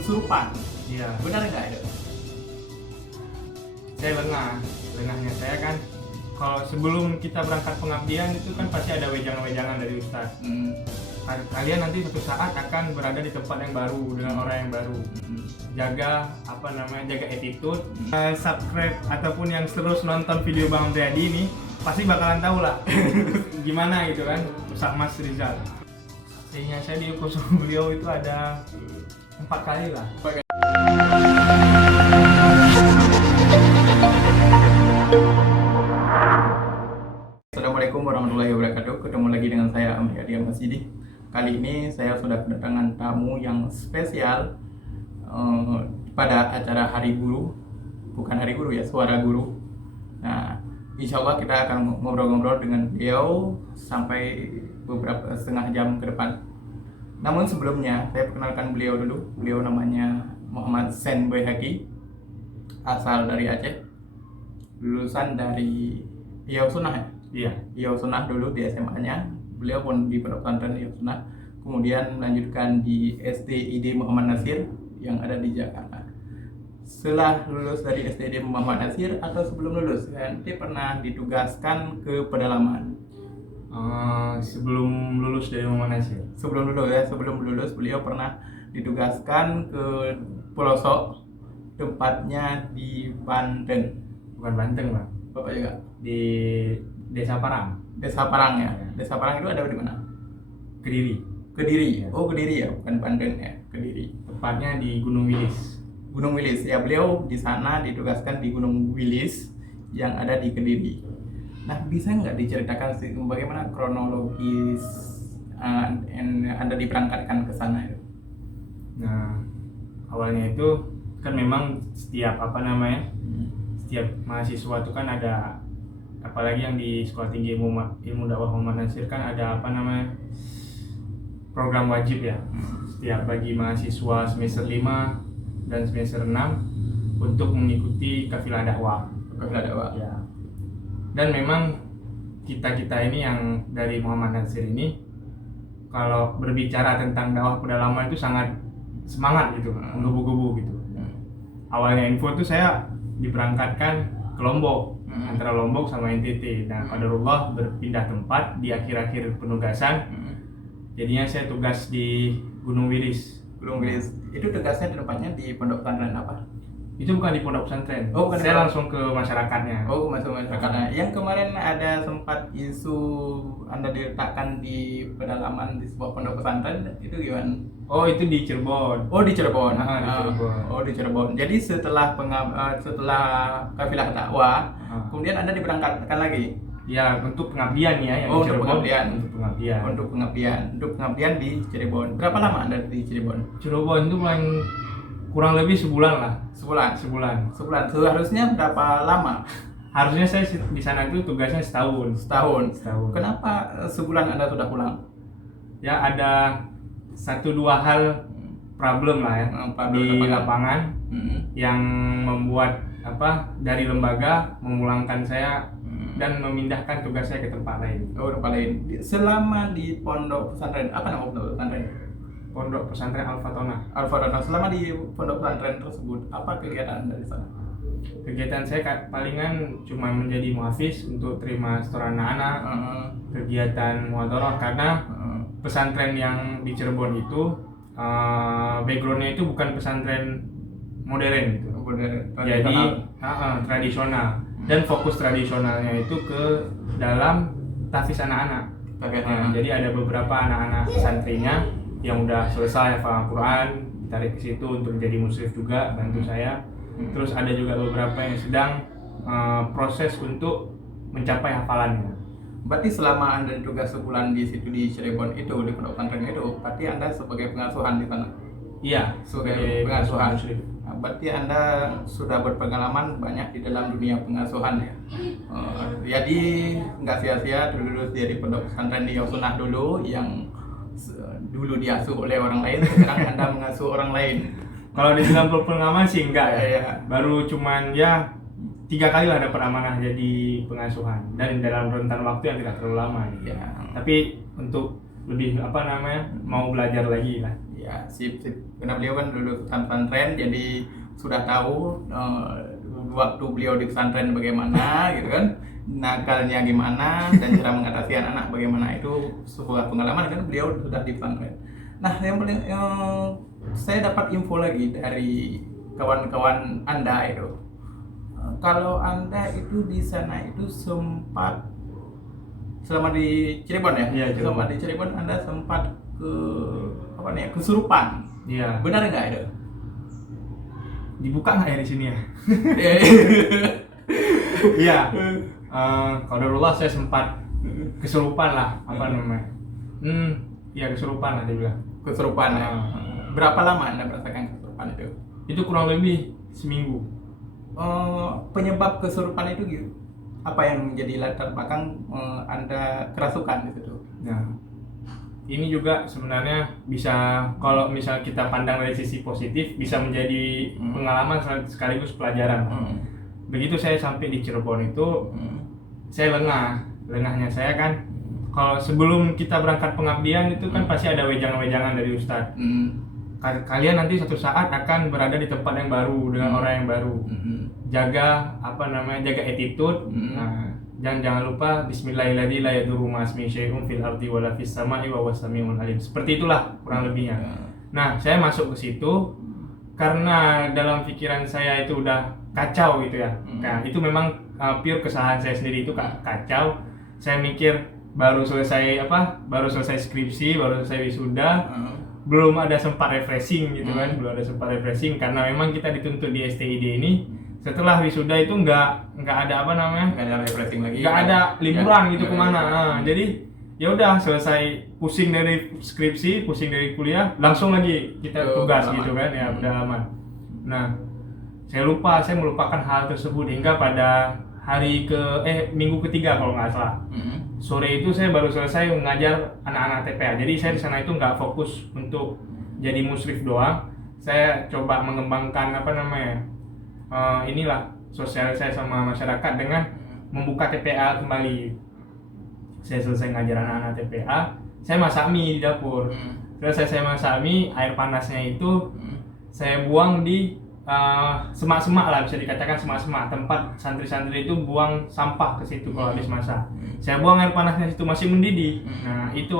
kesurupan. Iya. Benar nggak itu? Saya lengahnya saya kan kalau sebelum kita berangkat pengabdian itu kan pasti ada wejangan-wejangan dari Ustadz. Kalian nanti suatu saat akan berada di tempat yang baru dengan orang yang baru. Jaga jaga attitude. Subscribe ataupun yang terus nonton video Bang Riyadi ini pasti bakalan tahu lah gimana gitu kan Ustadz Mas Rizal. Sehingga saya diukur sama beliau itu ada 4 kali lah. Assalamualaikum warahmatullahi wabarakatuh. Ketemu lagi dengan saya Ahmad Yadi Masidi. Kali ini saya sudah kedatangan tamu yang spesial pada acara Hari Guru, bukan Hari Guru ya, Suara Guru. Nah, insya Allah kita akan ngobrol-ngobrol dengan beliau sampai beberapa setengah jam ke depan. Namun sebelumnya saya perkenalkan beliau dulu. Beliau namanya Muhammad Sen Boyhaqi, asal dari Aceh, lulusan dari Riau Sunnah ya? Iya. Riau Sunnah dulu di SMA-nya. Beliau pun di Pondok Pesantren Riau Sunnah. Kemudian melanjutkan di SDID Muhammad Nasir yang ada di Jakarta. Setelah lulus dari SDID Muhammad Nasir atau sebelum lulus, nanti pernah ditugaskan ke pedalaman. Sebelum lulus dari Muhammad Nasir. Sebelum lulus beliau pernah ditugaskan ke pelosok, tempatnya di Banten. Bukan Banten, Bang. Bapak juga Di Desa Parang, Desa Parang ya. Ya. Desa Parang itu ada di mana? Kediri. Kediri. Ya. Oh, Kediri ya, bukan Banten ya, Kediri. Tepatnya di Gunung Wilis. Gunung Wilis. Ya, beliau di sana ditugaskan di Gunung Wilis yang ada di Kediri. Nah, bisa nggak diceritakan sih bagaimana kronologis Anda diberangkatkan ke sana itu? Nah, awalnya itu kan memang setiap setiap mahasiswa itu kan ada, apalagi yang di Sekolah Tinggi Ilmu Dakwah Muhammad Nasir kan ada program wajib ya. Setiap bagi mahasiswa semester 5 dan semester 6 untuk mengikuti kafilah dakwah. Kafilah dakwah. Ya. Dan memang kita ini yang dari Muhammad Nasir ini kalau berbicara tentang dakwah pedalaman itu sangat semangat gitu, menggebu-gebu gitu. Awalnya info itu saya diberangkatkan ke Lombok, antara Lombok sama NTT. Nah, qadarullah berpindah tempat di akhir-akhir penugasan. Jadinya saya tugas di Gunung Wilis. Gunung Wilis. Itu tugasnya di tempatnya di pondok pesantren apa? Itu bukan di pondok pesantren. Oh, bukan. Saya langsung ke masyarakatnya. Oh, masuk masyarakatnya. Yang kemarin ada sempat isu Anda diletakkan di pedalaman di sebuah pondok pesantren, itu gimana? Oh, itu di Cirebon. Oh, di Cirebon. Di Cirebon. Oh, di Cirebon. Jadi setelah kafilah dakwah, kemudian Anda diberangkatkan lagi. Ya, untuk pengabdian ya, yang Oh, di untuk Cirebon. pengabdian. Untuk pengabdian di Cirebon. Berapa lama Anda di Cirebon? Cirebon itu kurang lebih sebulan lah. Sebulan. Seharusnya berapa lama? Harusnya saya di sana itu tugasnya setahun. Kenapa sebulan Anda sudah pulang? Ya, ada 1-2 hal problem lah ya di lapangan yang membuat dari lembaga memulangkan saya dan memindahkan tugas saya ke tempat lain. Oh, tempat lain. Selama di pondok pesantren, apa nama pondok pesantren? Pondok Pesantren Al-Fatona. Selama di pondok pesantren tersebut, apa kegiatan Anda di sana? Kegiatan saya palingan cuma menjadi muhafiz untuk terima setoran anak-anak, kegiatan muhadharah, karena pesantren yang di Cirebon itu backgroundnya itu bukan pesantren modern gitu. Jadi tradisional, dan fokus tradisionalnya itu ke dalam tahfiz anak-anak. Jadi ada beberapa anak-anak santrinya yang udah selesai hafal Al-Quran, ditarik ke situ untuk menjadi musyrif juga, bantu saya. Terus ada juga beberapa yang sedang proses untuk mencapai hafalannya. Berarti selama Anda tugas sebulan di situ di Cirebon itu, di pondok pesantren itu, berarti Anda sebagai pengasuhan di sana? Iya, sebagai pengasuhan. musyrif. Berarti Anda sudah berpengalaman banyak di dalam dunia pengasuhan ya. Jadi nggak sia-sia lulus dari pondok pesantren di Riau Sunnah dulu yang dulu diasuh oleh orang lain, sekarang Anda mengasuh orang lain. Kalau dibilang berpengalaman sih enggak ya. Ya. Baru cuman 3 kali lah dapat amanah jadi pengasuhan, dan dalam rentan waktu yang tidak terlalu lama. Ya. Tapi untuk lebih apa namanya mau belajar lagi lah. Ya, sip. Karena beliau kan dulu pesantren, jadi sudah tahu waktu beliau di pesantren bagaimana, gitu kan, nakalnya gimana, dan cara mengatasi anak-anak bagaimana, itu sebuah pengalaman kan beliau sudah di pesantren. Nah, saya dapat info lagi dari kawan-kawan Anda itu. Kalau Anda itu di sana itu sempat selama di Cirebon ya? Iya, Cirebon. Selama di Cirebon Anda sempat kesurupan. Iya. Benar nggak itu? Dibuka nggak ya di sini ya? Iya. Qadarullah saya sempat kesurupan lah, apa namanya? Ya kesurupan lah dia bilang. Kesurupan ya. Berapa lama Anda merasakan kesurupan itu? Itu kurang lebih seminggu. Penyebab kesurupan itu gitu. Apa yang menjadi latar belakang Anda kerasukan di situ? Nah, ini juga sebenarnya bisa, kalau misal kita pandang dari sisi positif, bisa menjadi pengalaman sekaligus pelajaran. Begitu saya sampai di Cirebon itu, saya lengahnya saya kan, kalau sebelum kita berangkat pengabdian itu kan pasti ada wejangan-wejangan dari Ustadz. Kalian nanti suatu saat akan berada di tempat yang baru dengan orang yang baru. Jaga jaga attitude. Nah, jangan lupa bismillahirrahmanirrahim, la yadurru ma'asmi syai'un fil ardi wala fis sama'i wa huwas samiul alim. Seperti itulah kurang lebihnya. Nah, saya masuk ke situ karena dalam pikiran saya itu udah kacau gitu ya. Nah, itu memang pure kesalahan saya sendiri, itu kacau. Saya mikir baru selesai skripsi, baru selesai wisuda, belum ada sempat refreshing gitu kan, belum ada sempat refreshing karena memang kita dituntut di STID ini setelah wisuda itu nggak ada Nggak ada refreshing lagi, nggak ada liburan gitu nggak kemana. ada. Nah, jadi ya udah selesai pusing dari skripsi, pusing dari kuliah, langsung lagi kita tugas gitu kan ya, pedalaman. Nah, saya melupakan hal tersebut hingga pada minggu ketiga kalau nggak salah. Sore itu saya baru selesai mengajar anak-anak TPA. Jadi saya di sana itu nggak fokus untuk jadi musyrif doang. Saya coba mengembangkan sosialisasi sama masyarakat dengan membuka TPA kembali. Saya selesai ngajar anak-anak TPA, saya masak mie di dapur. Selesai saya masak mie, air panasnya itu saya buang di semak-semak lah, bisa dikatakan semak-semak, tempat santri-santri itu buang sampah ke situ kalau habis masak. Saya buang air panasnya situ masih mendidih. Nah, itu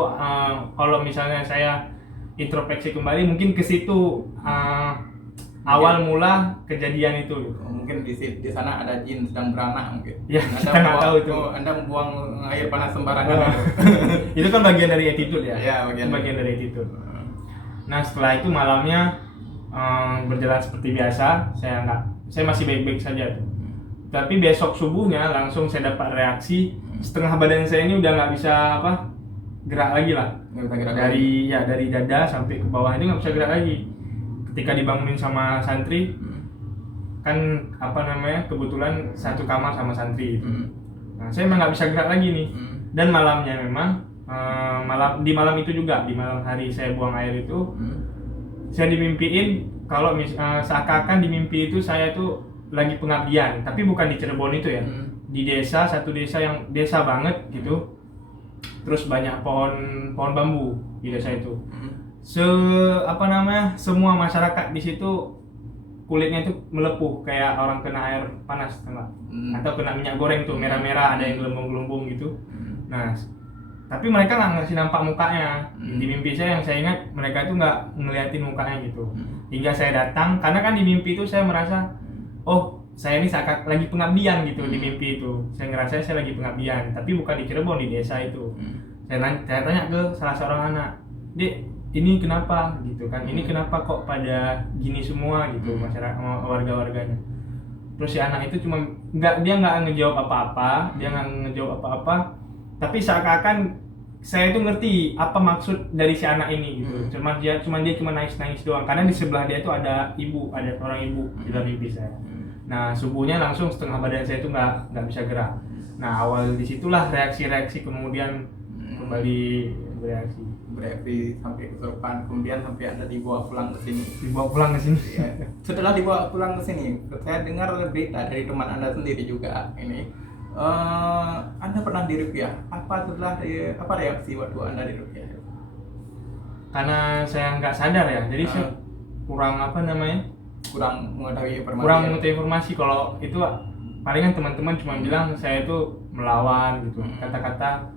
kalau misalnya saya introspeksi kembali, mungkin ke situ awal mula kejadian itu. Mungkin di sana ada jin sedang beranak mungkin. Ya, kita nggak tahu itu. Anda membuang air panas sembarangan. Itu kan bagian dari attitude ya. Ya, bagian dari attitude. Nah, setelah itu malamnya berjalan seperti biasa. Saya masih baik-baik saja tuh. Tapi besok subuhnya langsung saya dapat reaksi, setengah badan saya ini udah nggak bisa gerak lagi lah. Dari dada sampai ke bawah itu nggak bisa gerak lagi. Ketika dibangunin sama santri, kan kebetulan satu kamar sama santri itu. Nah, saya memang nggak bisa gerak lagi nih. Dan malamnya memang di malam itu juga, di malam hari saya buang air itu, saya dimimpiin kalau seakan-akan di mimpi itu saya tuh lagi pengabdian, tapi bukan di Cirebon itu ya, di satu desa yang desa banget gitu. Terus banyak pohon bambu di desa itu. Semua masyarakat di situ kulitnya itu melepuh kayak orang kena air panas, atau kena minyak goreng tuh, merah-merah, ada yang gelembung-gelembung gitu. Nah, tapi mereka nggak ngasih nampak mukanya. Di mimpi saya yang saya ingat, mereka itu nggak ngeliatin mukanya gitu. Hingga saya datang, karena kan di mimpi itu saya merasa, saya ini seakan lagi pengabdian gitu. Di mimpi itu saya ngerasa saya lagi pengabdian, tapi bukan di Cirebon, di desa itu. Saya tanya ke salah seorang anak, "Dek, ini kenapa?" gitu kan, "Ini kenapa kok pada gini semua?" gitu, masyarakat, warga-warganya. Terus si anak itu dia nggak ngejawab apa-apa, tapi seakan-akan saya itu ngerti apa maksud dari si anak ini gitu. Dia cuma nangis doang, karena di sebelah dia itu ada orang ibu di dalam mimpi saya. Nah, subuhnya langsung setengah badan saya itu nggak bisa gerak. Nah, awal disitulah reaksi kemudian kembali bereaksi sampai kesurupan, kemudian sampai Anda dibawa pulang ke sini. Ya. Setelah dibawa pulang ke sini, saya dengar berita dari teman Anda sendiri juga ini. Anda pernah diruqyah? Apa reaksi waktu Anda diruqyah? karena saya nggak sadar ya, jadi saya kurang kurang mengetahui informasi. Kurang mengetahui informasi. Kalau itu palingan teman-teman cuma bilang saya itu melawan gitu, kata-kata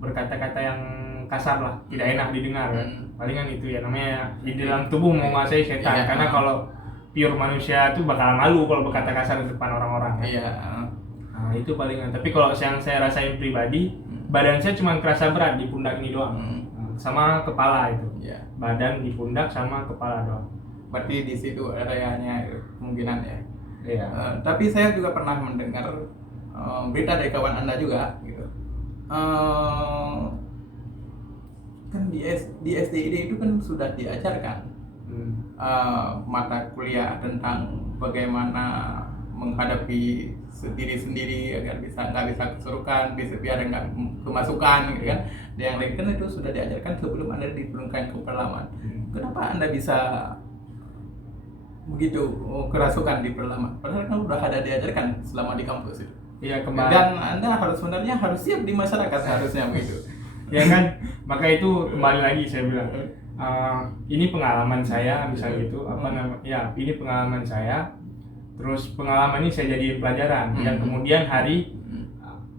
berkata-kata yang kasar lah, tidak enak didengar. Palingan itu ya namanya di dalam tubuh menguasai setan. Karena kalau pure manusia itu bakalan malu kalau berkata kasar di depan orang-orang. Nah, itu palingan. Tapi kalau yang saya rasain pribadi, badan saya cuma kerasa berat di pundak ini doang, sama kepala itu. Badan di pundak sama kepala doang. Berarti di situ areanya kemungkinan ya. Tapi saya juga pernah mendengar berita dari kawan Anda juga gitu. Kan di SDID itu kan sudah diajarkan mata kuliah tentang bagaimana menghadapi diri sendiri agar nggak bisa kesurukan, biar nggak kemasukan gitu kan. Dan yang lain kan itu sudah diajarkan sebelum Anda diturunkan ke perlaman. Kenapa Anda bisa begitu kerasukan di perlaman? Padahal kan udah ada diajarkan selama di kampus itu. Kemarin. Dan Anda sebenarnya harus siap di masyarakat seharusnya begitu. Ya kan, maka itu kembali lagi saya bilang ini pengalaman saya misalnya gitu, ini pengalaman saya, terus pengalaman ini saya jadi pelajaran yang kemudian hari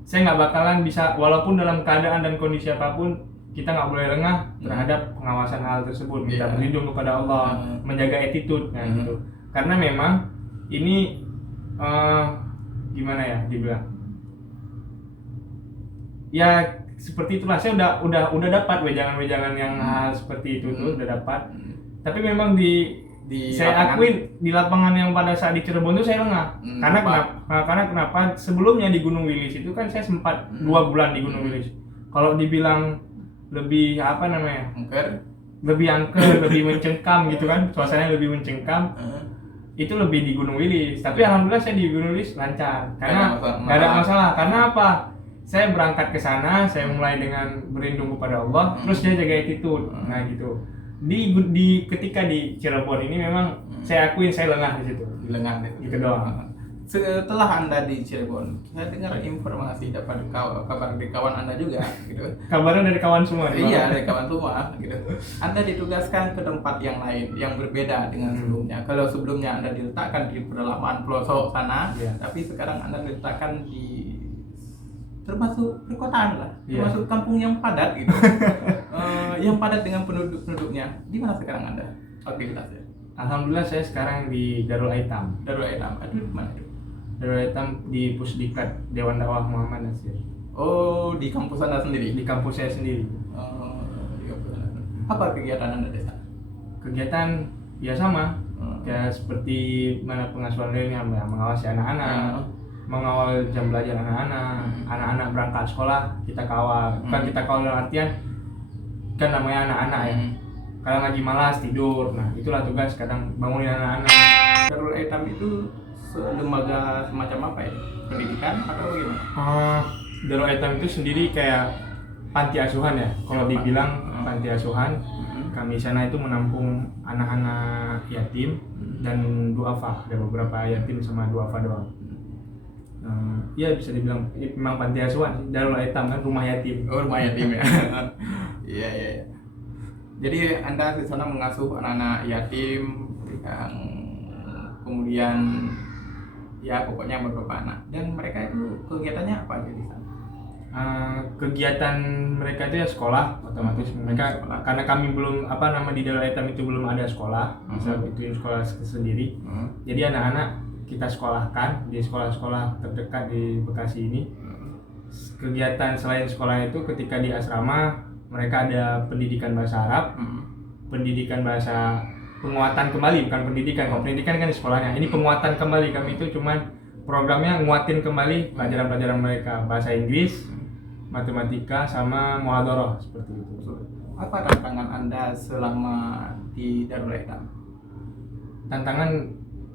saya nggak bakalan bisa, walaupun dalam keadaan dan kondisi apapun kita nggak boleh lengah terhadap pengawasan hal tersebut, minta berlindung kepada Allah, menjaga attitude gitu. Karena memang ini gimana ya dibilang, ya seperti itulah. Saya udah dapat wejangan yang hal seperti itu tuh udah dapat. Tapi memang saya akuin di lapangan yang pada saat di Cirebon itu saya lengah. Karena kenapa? Sebelumnya di Gunung Wilis itu kan saya sempat 2 bulan di Gunung Wilis. Kalau dibilang lebih lebih angker, lebih mencengkam gitu kan, suasananya lebih mencengkam. Itu lebih di Gunung Wilis. Tapi alhamdulillah saya di Gunung Wilis lancar. Karena nggak ada masalah. Karena apa? Saya berangkat ke sana, saya mulai dengan berlindung kepada Allah, terus dia jaga attitude. Nah gitu. Ketika di Cirebon ini memang saya akuin saya lengah di situ. Lengah gitu doang. Setelah Anda di Cirebon, saya dengar informasi dapat kabar dari kawan Anda juga gitu. Kabarnya dari kawan semua. Iya, dari kawan semua gitu. Anda ditugaskan ke tempat yang lain yang berbeda dengan sebelumnya. Kalau sebelumnya Anda diletakkan di pedalaman pelosok sana, tapi sekarang Anda diletakkan di termasuk perkotaan lah, termasuk kampung yang padat gitu. Yang padat dengan penduduknya. Di mana sekarang Anda aktivitasnya? Alhamdulillah saya sekarang di Darul Aitam. Darul Aitam, aduh mana itu? Darul Aitam di Pusdikat Dewan Dakwah Muhammad Nasir. Oh, di kampus Anda sendiri? Di kampus saya sendiri. Di kampus Anda. Apa kegiatan Anda di sana? Kegiatan ya sama, ya seperti mana pengasuhan lainnya, mengawasi anak-anak, mengawal jam belajar anak-anak, anak-anak berangkat sekolah kita kawal. Bukan kita kawal dalam artian kan namanya anak-anak ya. Kadang lagi malas tidur, nah itulah tugas kadang bangunin anak-anak. Darul Aitam itu lembaga semacam apa ya? Pendidikan atau gimana? Darul Aitam itu sendiri kayak panti asuhan ya. Kalau dibilang panti asuhan, kami sana itu menampung anak-anak yatim dan duafa. Ada beberapa yatim sama duafa doang. Ya bisa dibilang memang panti asuhan. Darul Aitam kan rumah yatim. Oh, rumah yatim ya. Iya. Jadi Anda di sana mengasuh anak-anak yatim yang kemudian ya pokoknya beberapa anak. Dan mereka itu kegiatannya apa aja di sana? Kegiatan mereka itu ya sekolah otomatis. Mereka karena kami belum di Darul Aitam itu belum ada sekolah, bisa itu sekolah sendiri. Jadi anak-anak kita sekolahkan di sekolah-sekolah terdekat di Bekasi ini. Kegiatan selain sekolah itu ketika di asrama mereka ada pendidikan bahasa Arab, pendidikan bahasa penguatan kembali, bukan pendidikan. Kalau pendidikan kan di sekolahnya. Ini penguatan kembali. Kami itu cuman programnya nguatin kembali pelajaran-pelajaran mereka, bahasa Inggris, matematika, sama muhadharah seperti itu. Apa tantangan Anda selama di Darul Aitam? Tantangan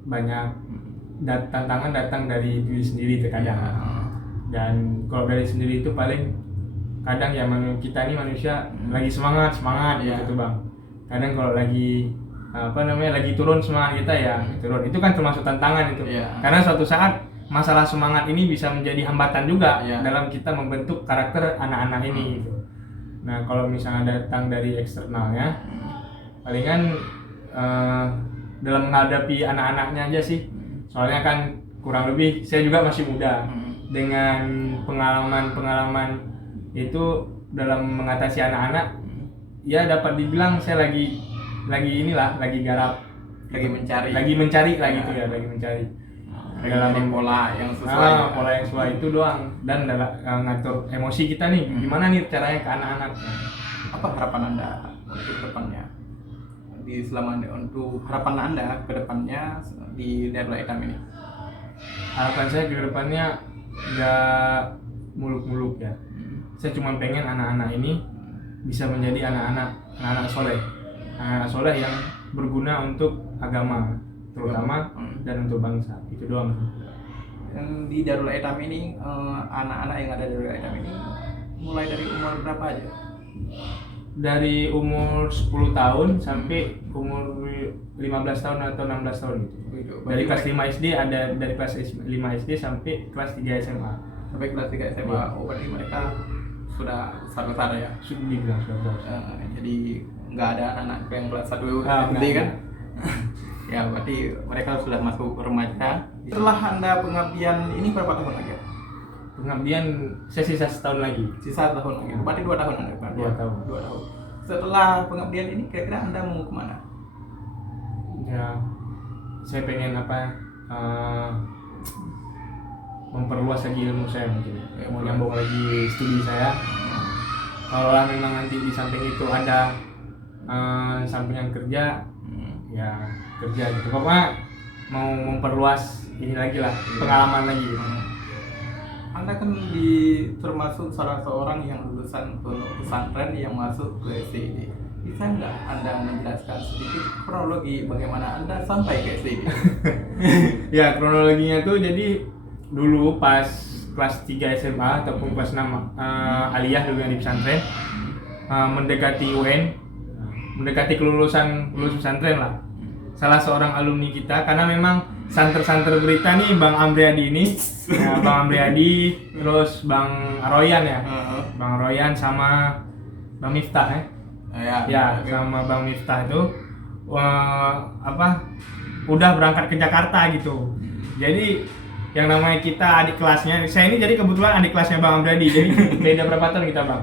banyak. Tantangan datang dari diri sendiri terkadang. Dan kalau dari sendiri itu paling kadang ya kita ini manusia lagi semangat gitu tuh Bang. Kadang kalau lagi lagi turun semangat kita ya turun. Itu kan termasuk tantangan itu. Karena suatu saat masalah semangat ini bisa menjadi hambatan juga dalam kita membentuk karakter anak-anak ini gitu. Nah kalau misalnya datang dari eksternalnya, palingan dalam menghadapi anak-anaknya aja sih. Soalnya kan kurang lebih saya juga masih muda. Dengan pengalaman itu dalam mengatasi anak-anak, ya dapat dibilang saya lagi garap, lagi mencari lah gitu ya, lagi mencari dalam pola yang sesuai. Pola yang sesuai itu doang, dan ngatur emosi kita nih, gimana nih caranya ke anak-anak. Apa harapan Anda untuk depannya? Untuk harapan Anda ke depannya di Darul Aitam ini? Harapan saya ke depannya nggak muluk-muluk ya. Saya cuma pengen anak-anak ini bisa menjadi anak-anak soleh yang berguna untuk agama terutama dan untuk bangsa. Itu doang. Di Darul Aitam ini anak-anak yang ada di Darul Aitam ini mulai dari umur berapa aja? Dari umur 10 tahun sampai umur 15 tahun atau 16 tahun gitu. Dari kelas 5 SD ada dari kelas 5 SD sampai kelas 3 SMA. Sampai kelas 3 SMA. Ya. Oh, berarti mereka sudah besar-besar ya? Sudah dibilang sudah besar. Jadi nggak ada anak yang kelas 1 SD kan? Ya, berarti mereka sudah masuk remaja. Setelah Anda pengabdian ini berapa tahun lagi? Pengabdian saya sisa setahun lagi. Sisa tahun lagi. Berarti 2 tahun Anda pengabdian. 2 tahun. Setelah pengabdian ini kira-kira Anda mau kemana? Ya, saya pengen memperluas lagi ilmu saya mungkin. Mau nyambung lagi studi saya. Kalau memang nanti di samping itu ada sampingan kerja, ya kerja gitu. Pokoknya mau memperluas ini lagi lah, pengalaman lagi. Anda kan termasuk salah seorang yang lulusan pondok pesantren yang masuk ke STID. Bisa nggak Anda menjelaskan sedikit kronologi bagaimana Anda sampai ke STID? Ya, kronologinya tuh jadi dulu pas kelas 3 SMA ataupun kelas 6 aliyah dulu yang di pesantren, mendekati UN, mendekati kelulusan pesantren lah. Salah seorang alumni kita, karena memang santer-santer berita nih Bang Amriadi ini, ya, Bang Amriadi, terus Bang Royan ya, Bang Royan sama Bang Miftah ya sama Bang Miftah itu udah berangkat ke Jakarta gitu. Jadi yang namanya kita adik kelasnya, saya ini jadi kebetulan adik kelasnya Bang Amriadi, jadi beda berapa tahun kita Bang?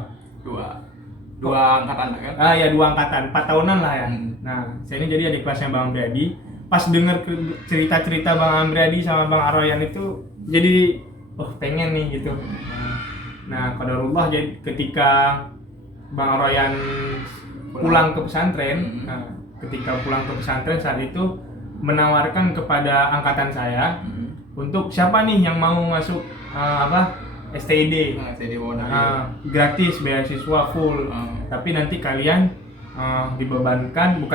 Dua angkatan kan? Ya 2 angkatan, 4 tahunan lah ya. Nah, saya ini jadi adik kelasnya Bang Amriadi. Pas denger cerita-cerita Bang Amriadi sama Bang Aroyan itu, jadi pengen nih gitu. Nah, qadarullah jadi ketika Bang Aroyan pulang ke pesantren, ketika pulang ke pesantren saat itu menawarkan kepada angkatan saya untuk siapa nih yang mau masuk STID, gratis, beasiswa full, tapi nanti kalian ditugaskan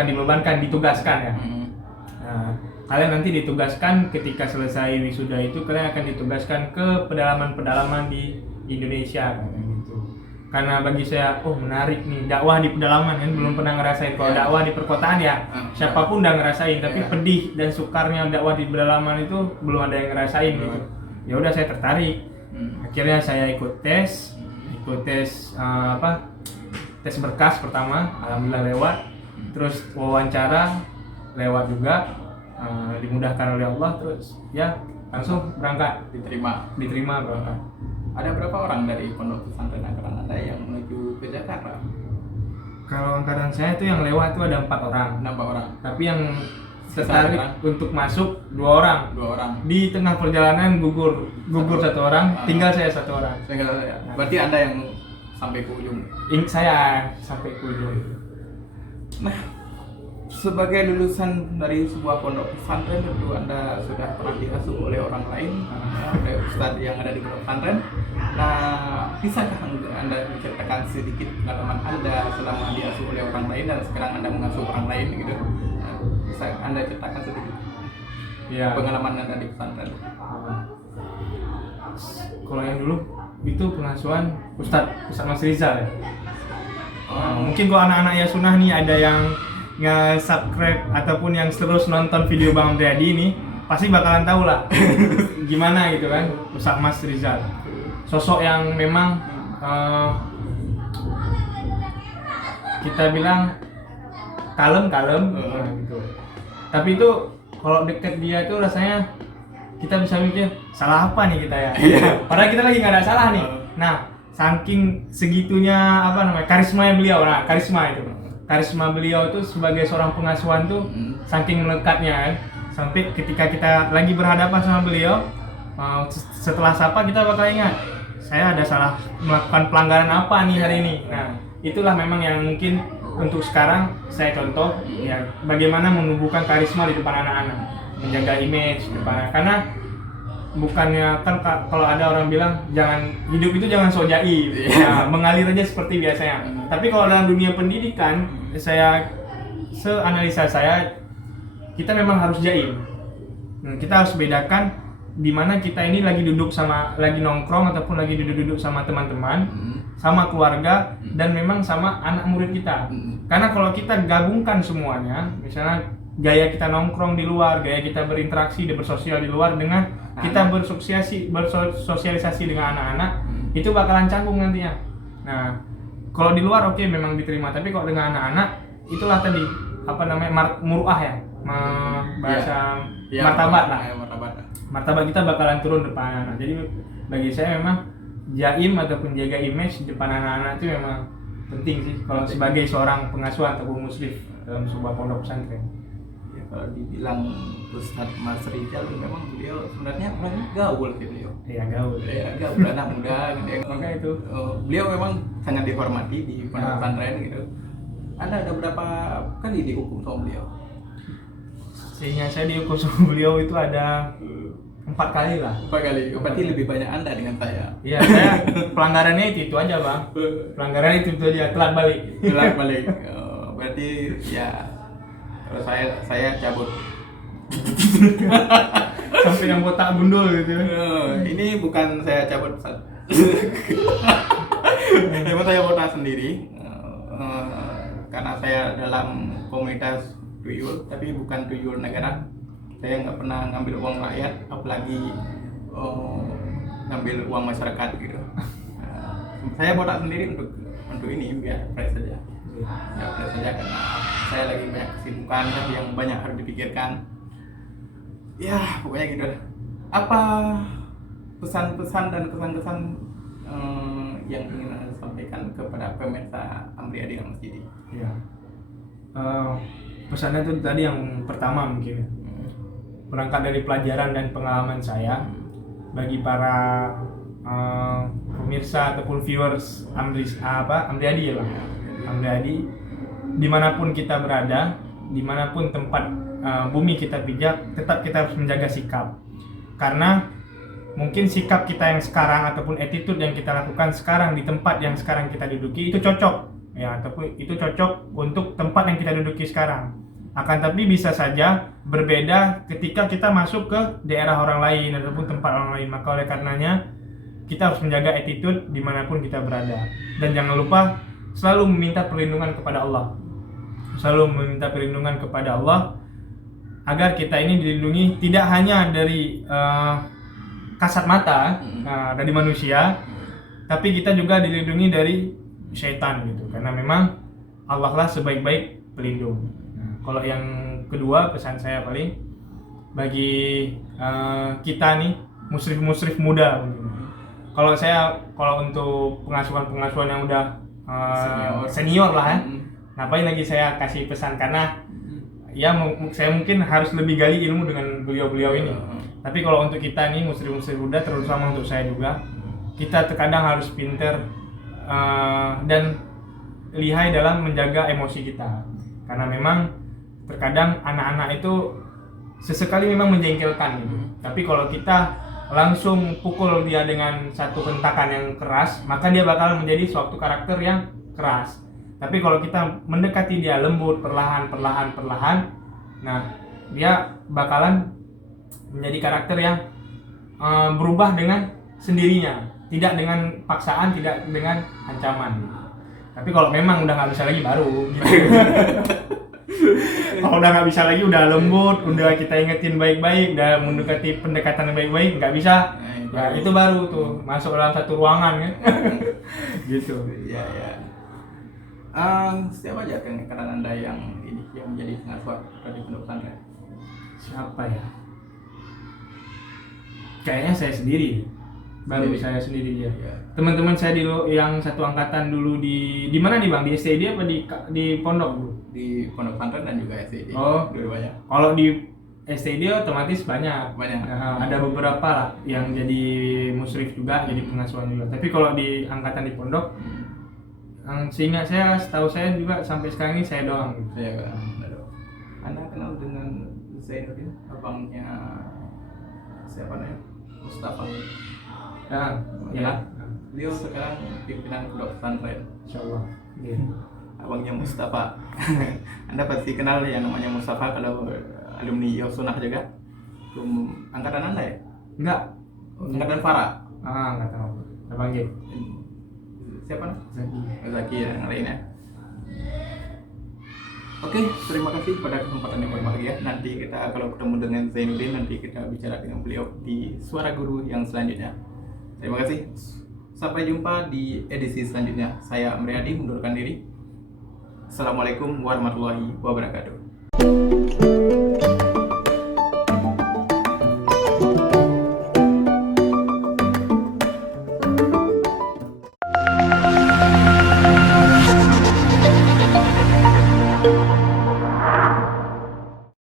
ya. Kalian nanti ditugaskan ketika selesai wisuda itu, kalian akan ditugaskan ke pedalaman-pedalaman di Indonesia gitu. Karena bagi saya, menarik nih dakwah di pedalaman, kan belum pernah ngerasain. Kalau dakwah di perkotaan ya siapapun udah ngerasain, tapi pedih dan sukarnya dakwah di pedalaman itu belum ada yang ngerasain gitu. Ya udah saya tertarik. Akhirnya saya ikut tes tes berkas pertama, alhamdulillah lewat. Terus wawancara lewat juga, dimudahkan oleh Allah. Terus ya langsung berangkat, diterima berangkat. Ada berapa orang dari pondok pesantren angkatan Anda yang menuju ke Jakarta? Kalau angkatan saya itu yang lewat itu ada 4 orang. Tapi yang tertarik untuk masuk 2 orang. Di tengah perjalanan gugur 1 orang, tinggal saya 1 orang. Berarti Anda yang sampai ke ujung? Saya sampai ke ujung. Nah, sebagai lulusan dari sebuah pondok pesantren, tentu Anda sudah pernah diasuh oleh orang lain, oleh ustadz yang ada di pondok pesantren. Nah, bisakah Anda menceritakan sedikit pengalaman Anda selama diasuh oleh orang lain dan sekarang Anda mengasuh orang lain gitu? Bisa Anda ceritakan sedikit pengalaman Anda di pesantren? Kalau yang dulu itu pengasuhan Ustadz Mas Rizal ya. Mungkin kalau anak-anak Yasunah nih ada yang nge-subscribe ataupun yang terus nonton video Bang Amriadi ini, pasti bakalan tahu lah gimana gitu kan Ustadz Mas Rizal. Sosok yang memang kita bilang kalem gitu. Tapi itu kalau deket dia tuh rasanya kita bisa mikir salah apa nih kita ya. Padahal kita lagi nggak ada salah nih. Nah, saking segitunya karisma beliau. Nah, karisma beliau itu sebagai seorang pengasuhan tuh saking melekatnya kan. Sampai ketika kita lagi berhadapan sama beliau, setelah sapa kita bakal ingat saya ada salah melakukan pelanggaran apa nih hari ini. Nah, itulah memang yang mungkin untuk sekarang saya contoh ya bagaimana menumbuhkan karisma di depan anak-anak, menjaga image di depan anak. Karena bukannya kan kalau ada orang bilang jangan hidup itu jangan sok jaim, mengalir aja seperti biasanya. Tapi kalau dalam dunia pendidikan, seanalisa saya kita memang harus jaim. Kita harus bedakan di mana kita ini lagi nongkrong ataupun lagi duduk sama teman-teman, sama keluarga, dan memang sama anak murid kita. Karena kalau kita gabungkan semuanya, misalnya gaya kita nongkrong di luar, gaya kita berinteraksi dan bersosial di luar dengan kita bersosialisasi dengan anak-anak, itu bakalan canggung nantinya. Nah, kalau di luar oke, memang diterima, tapi kalau dengan anak-anak itulah tadi muruah ya, bahasa martabat lah. Martabat kita bakalan turun depan anak. Jadi bagi saya memang jaim ataupun jaga image di depan anak-anak itu memang penting sih kalau sebagai seorang pengasuh ataupun muslim dalam sebuah pondok pesantren. Ya, kalau dibilang Ustadz Mas Rizal memang beliau sebenarnya orangnya gaul sih beliau. Iya, gaul. Ya, gaul anak muda gitu. Maka itu beliau memang sangat dihormati di pondok pesantren gitu. Ada berapa kali dihukum sama beliau? Sehingga saya dihukum sama beliau itu ada 4 kali lah. 4 kali. Berarti lebih banyak Anda dengan saya. Iya, saya pelanggarannya itu aja bang. Pelanggarannya itu aja, telat balik. Berarti ya kalau saya cabut. Sampai yang botak gundul gitu. Ini bukan saya cabut pesan. Memang saya botak sendiri. Karena saya dalam komunitas tuyul, tapi bukan tuyul negara. Saya nggak pernah ngambil uang rakyat, apalagi ngambil uang masyarakat gitu. Saya botak sendiri untuk ini biar fresh saja. Ya fresh saja karena saya lagi banyak kesibukan yang banyak harus dipikirkan. Ya pokoknya gitu. Apa pesan-pesan dan kesan-kesan yang ingin Anda sampaikan kepada pemirsa Amri Adi Masjid? Ya. Pesannya itu tadi yang pertama mungkin berangkat dari pelajaran dan pengalaman saya bagi para pemirsa ataupun viewers Amri Adi ya bang. Amri Adi, dimanapun kita berada, dimanapun tempat bumi kita pijak, tetap kita harus menjaga sikap. Karena mungkin sikap kita yang sekarang ataupun attitude yang kita lakukan sekarang di tempat yang sekarang kita duduki itu cocok ya, ataupun itu cocok untuk tempat yang kita duduki sekarang. Akan tapi bisa saja berbeda ketika kita masuk ke daerah orang lain ataupun tempat orang lain. Maka oleh karenanya kita harus menjaga attitude dimanapun kita berada. Dan jangan lupa selalu meminta perlindungan kepada Allah. Selalu meminta perlindungan kepada Allah agar kita ini dilindungi tidak hanya dari kasat mata dari manusia, tapi kita juga dilindungi dari syaitan gitu. Karena memang Allah lah sebaik-baik pelindung. Nah, kalau yang kedua pesan saya paling bagi kita nih musrif muda gitu. Kalau untuk pengasuhan yang udah senior lah ya, ngapain lagi saya kasih pesan, karena ya saya mungkin harus lebih gali ilmu dengan beliau-beliau ini. Tapi kalau untuk kita nih muslim-muslim muda, terutama untuk saya juga, kita terkadang harus pinter dan lihai dalam menjaga emosi kita. Karena memang terkadang anak-anak itu sesekali memang menjengkelkan gitu. Tapi kalau kita langsung pukul dia dengan satu hentakan yang keras, maka dia bakal menjadi suatu karakter yang keras. Tapi kalau kita mendekati dia lembut, perlahan, nah dia bakalan menjadi karakter yang berubah dengan sendirinya, tidak dengan paksaan, tidak dengan ancaman. Tapi kalau memang udah nggak bisa lagi baru gitu. Kalau udah nggak bisa lagi, udah lembut, udah kita ingetin baik-baik, udah mendekati pendekatan baik-baik, nggak bisa, ya itu baru tuh masuk dalam satu ruangan kan. Gitu. Ya. Siapa aja rekan Anda yang menjadi pengasuh di pondok pesantren? Siapa ya? Kayaknya saya sendiri. Baru Sendiri? saya sendiri ya. Iya. Teman-teman saya yang satu angkatan dulu di mana nih Bang? Di STD apa di pondok dulu? Di pondok pesantren dan juga STD. Oh. Dua-duanya. Kalau di STD otomatis banyak. Banyak. Ada beberapa lah yang jadi musyrif juga, jadi pengasuhan juga. Tapi kalau di angkatan di pondok, seingat saya, setahu saya juga sampai sekarang ini saya doang. Saya Anda kenal dengan Zainuddin, abangnya siapa namanya? Mustafa. Ya. Beliau sekarang pimpinan pondok pesantren. Insyaallah. Iya. Abangnya Mustafa. Anda pasti kenal yang namanya Mustafa kalau alumni Yosunah juga. Angkatan Anda ya? Enggak. Angkatan Farah. Enggak tahu. Abang G. Siapa nih? Zaki. Zaki dan yang lainnya. Oke, terima kasih pada kesempatan yang berbahagia. Nanti kita kalau ketemu dengan Zainuddin, nanti kita bicara dengan beliau di Suara Guru yang selanjutnya. Terima kasih. Sampai jumpa di edisi selanjutnya. Saya Amriadi mundurkan diri. Assalamualaikum warahmatullahi wabarakatuh.